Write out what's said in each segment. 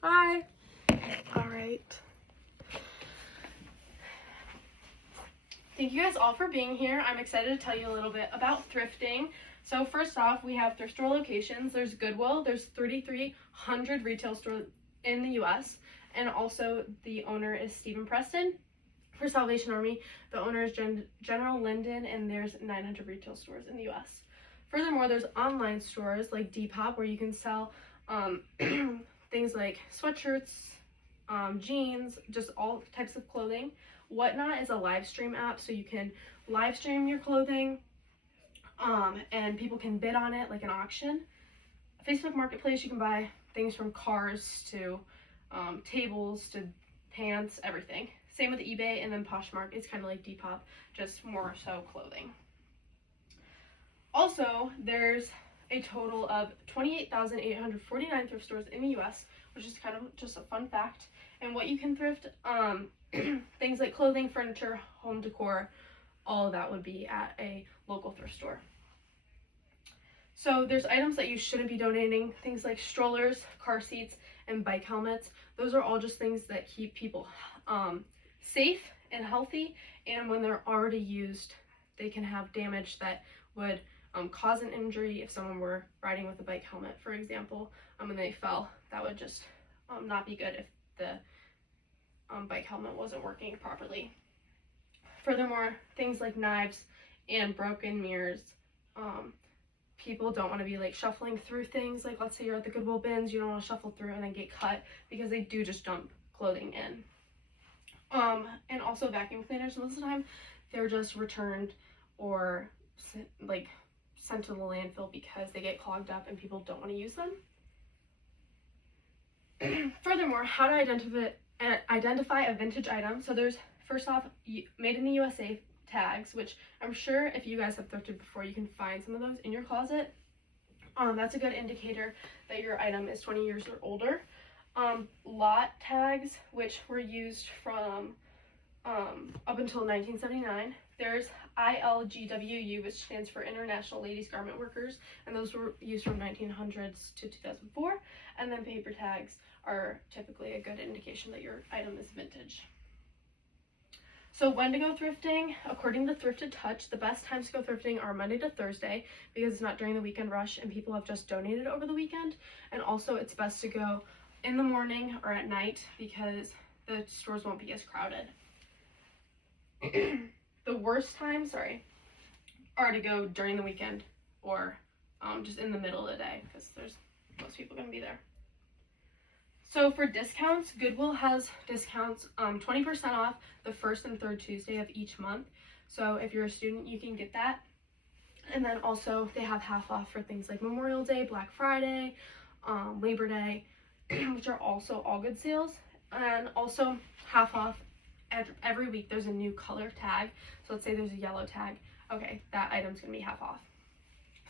Hi. All right. Thank you guys all for being here. I'm excited to tell you a little bit about thrifting. So first off, we have thrift store locations. There's Goodwill. There's 3,300 retail stores in the U.S. And also the owner is Stephen Preston. For Salvation Army, the owner is General Linden, and there's 900 retail stores in the U.S. Furthermore, there's online stores like Depop where you can sell things like sweatshirts, jeans, just all types of clothing. Whatnot is a live stream app, so you can live stream your clothing and people can bid on it like an auction. Facebook Marketplace, you can buy things from cars to tables to pants, everything. Same with eBay, and then Poshmark is kind of like Depop, just more so clothing. Also, there's a total of 28,849 thrift stores in the U.S., which is kind of just a fun fact. And what you can thrift, things like clothing, furniture, home decor, all of that would be at a local thrift store. So there's items that you shouldn't be donating, things like strollers, car seats, and bike helmets. Those are all just things that keep people safe and healthy, and when they're already used, they can have damage that would cause an injury. If someone were riding with a bike helmet, for example, and they fell, that would just not be good if the bike helmet wasn't working properly. Furthermore, things like knives and broken mirrors, people don't want to be like shuffling through things. Like, let's say you're at the Goodwill bins, you don't want to shuffle through and then get cut, because they do just dump clothing in. And also vacuum cleaners, most of the time they're just returned or like sent to the landfill because they get clogged up and people don't want to use them. Furthermore, how to identify a vintage item. So there's, first off, made in the USA tags, which I'm sure if you guys have thrifted before, you can find some of those in your closet. That's a good indicator that your item is 20 years or older. Lot tags, which were used from up until 1979. There's ILGWU, which stands for International Ladies Garment Workers, and those were used from 1900s to 2004. And then paper tags are typically a good indication that your item is vintage. So when to go thrifting? According to Thrifted Touch, the best times to go thrifting are Monday to Thursday, because it's not during the weekend rush and people have just donated over the weekend. And also it's best to go in the morning or at night because the stores won't be as crowded. The worst times, are to go during the weekend or just in the middle of the day, because there's most people going to be there. So for discounts, Goodwill has discounts 20% off the first and third Tuesday of each month. So if you're a student, you can get that. And then also they have half off for things like Memorial Day, Black Friday, Labor Day, which are also all good sales. And also half off every week. There's a new color tag. So let's say there's a yellow tag. Okay, that item's going to be half off.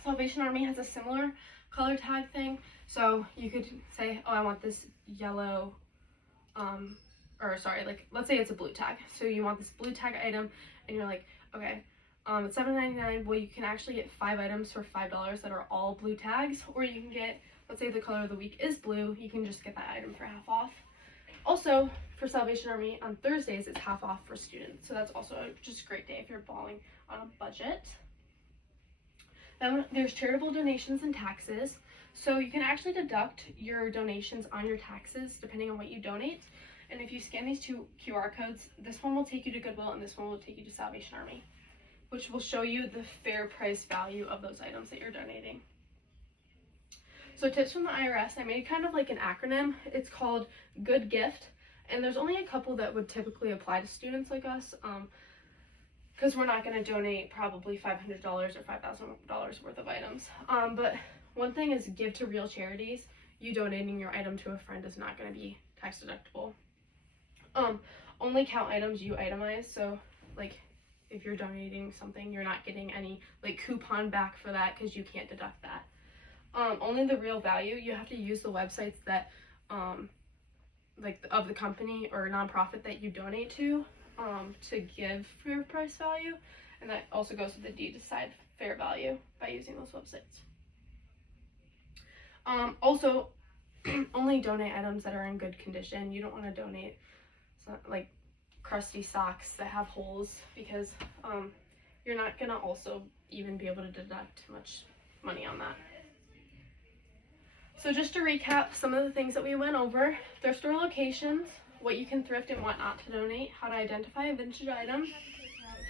Salvation Army has a similar color tag thing. So you could say, oh, I want this yellow, let's say it's a blue tag. So you want this blue tag item, and you're like, okay, it's $7.99. Well, you can actually get 5 items for $5 that are all blue tags, or you can get, let's say the color of the week is blue, you can just get that item for half off. Also, for Salvation Army, on Thursdays, it's half off for students. So that's also just a great day if you're balling on a budget. Then there's charitable donations and taxes. So you can actually deduct your donations on your taxes depending on what you donate. And if you scan these 2 QR codes, this one will take you to Goodwill and this one will take you to Salvation Army, which will show you the fair price value of those items that you're donating. So tips from the IRS, I made kind of like an acronym. It's called Good Gift, and there's only a couple that would typically apply to students like us, because we're not going to donate probably $500 or $5,000 worth of items. But one thing is give to real charities. You donating your item to a friend is not going to be tax deductible. Only count items you itemize. So like if you're donating something, you're not getting any like coupon back for that because you can't deduct that. Only the real value. You have to use the websites that like of the company or nonprofit that you donate to give fair price value, and that also goes with the decide fair value by using those websites. Also only donate items that are in good condition. You don't want to donate like crusty socks that have holes, because you're not gonna also even be able to deduct much money on that. So just to recap some of the things that we went over: thrift store locations, what you can thrift and what not to donate, how to identify a vintage item,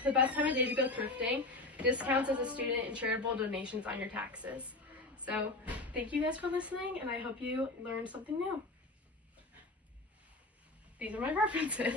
the best time of day to go thrifting, discounts as a student, and charitable donations on your taxes. So thank you guys for listening, and I hope you learned something new. These are my references.